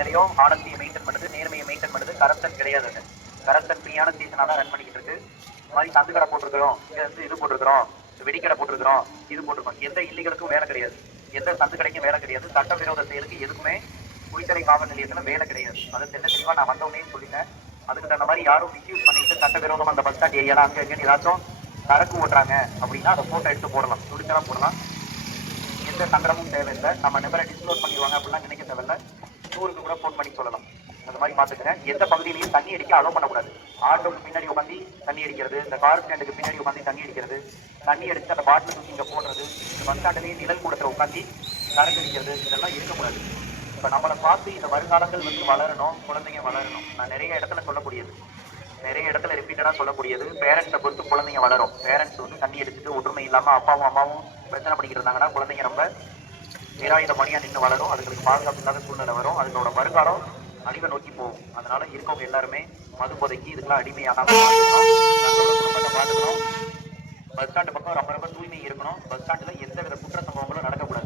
நிலையம் ஆனந்தியை மெயின்டைன் பண்ணுது, நேர்மையை மெயின்டைன் பண்ணுது. கரப்ஷன் கிடையாது. அது கரப்ஷன் ஃப்ரீயான ஸ்டேஷனாக தான் ரன் பண்ணிக்கிட்டு இருக்கு. இந்த மாதிரி சந்து கடை போட்டிருக்கிறோம், இங்க வந்து இது போட்டிருக்கிறோம், வெடிக்கடை போட்டிருக்கிறோம், இது போட்டிருக்கோம். எந்த இல்லீகலுக்கும் வேலை கிடையாது, எந்த சந்து கடைக்கும் வேலை கிடையாது, சட்டவிரோத செயலுக்கு எதுக்குமே குளித்தலை காவல் நிலையத்துல வேலை கிடையாது. அதை தெல்ல தெளிவா நான் வந்தவனே சொல்லிட்டேன். அதுக்கு தகுந்த மாதிரி யாரும் மிஸ்யூஸ் பண்ணிட்டு சட்டவிரோதம் அந்த பஸ் ஸ்டாண்ட் ஏரியாலாம் அங்கே எங்கேயும் ஏதாச்சும் சரக்கு ஓட்டுறாங்க அப்படின்னா அதை போட்டோ எடுத்து போடலாம், துடிச்சலாம் போடலாம். எந்த சங்கடமும் தேவையில்லை. நம்ம நம்பரை டிஸ்க்ளோஸ் பண்ணிடுவாங்க அப்படிலாம் நினைக்க தேவையில்லை. 100க்கு கூட ஃபோன் பண்ணி சொல்லலாம். அந்த மாதிரி பார்த்துக்கிறேன். எந்த பகுதியிலையும் தண்ணி அடிக்க அலோவ் பண்ணக்கூடாது. ஆட்டோக்கு பின்னாடி உட்காந்து தண்ணி அடிக்கிறது, இந்த கார் ஸ்டாண்டுக்கு பின்னாடி உட்காந்து தண்ணி அடிக்கிறது, தண்ணி அடிச்சு அந்த பாட்டில் தூக்கி இங்கே போடுறது, இந்த பஸ் ஸ்டாண்ட்லேயே நிழல் கூடத்தில் உட்காந்து சரக்கு அடிக்கிறது, இதெல்லாம் இருக்கக்கூடாது. இப்போ நம்மளை பார்த்து இந்த வருங்காலங்கள் வந்து வளரணும், குழந்தைங்க வளரணும். நான் நிறைய இடத்துல சொல்லக்கூடியது, நிறைய இடத்துல ரிப்பீட்டடாக சொல்லக்கூடியது, பேரண்ட்ஸை பொறுத்து குழந்தைங்க வளரும். பேரண்ட்ஸ் வந்து தண்ணி எடுத்துட்டு ஒற்றுமை இல்லாமல் அப்பாவும் அம்மாவும் பிரச்சனை பண்ணிக்கிட்டு இருந்தாங்கன்னா குழந்தைங்க ரொம்ப நிராயுத பணியாக நின்று வளரும். அதுங்களுக்கு பாதுகாப்பு இல்லாத சூழ்நிலை வரும். அதுங்களோட வருங்காலம் அழிவை நோக்கி போகும். அதனால இருக்கவங்க எல்லாருமே மது போதைக்கு இதுக்கெல்லாம் அடிமையாகாம பார்த்துக்கணும். நம்மளோட குடும்பத்தை பார்த்துக்கணும். பஸ் ஸ்டாண்டு பக்கம் ரொம்ப ரொம்ப தூய்மை இருக்கணும். பஸ் ஸ்டாண்டில் எந்த வித குற்ற சம்பவங்களும் நடக்கக்கூடாது.